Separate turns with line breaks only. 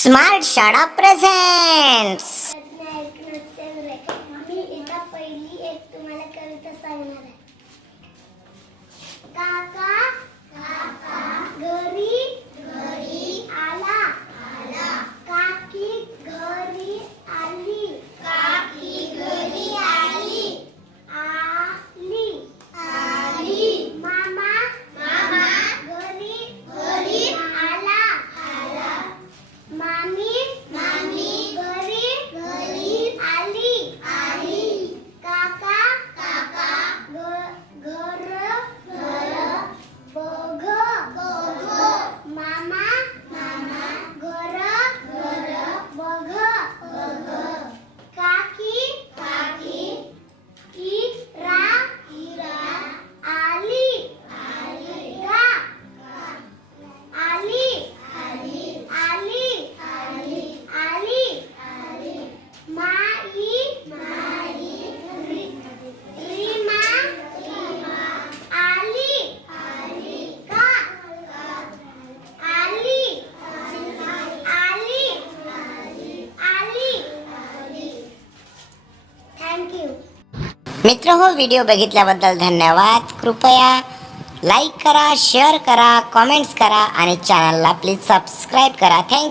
Smart शाळा
present एका पहिली एक तुम्हाला कविता सांगणार आहे.
मित्र हो व्हिडिओ बघितल्याबद्दल धन्यवाद. कृपया लाईक करा शेअर करा कॉमेंट्स करा आणि चॅनलला प्लीज सबस्क्राईब करा. थँक्यू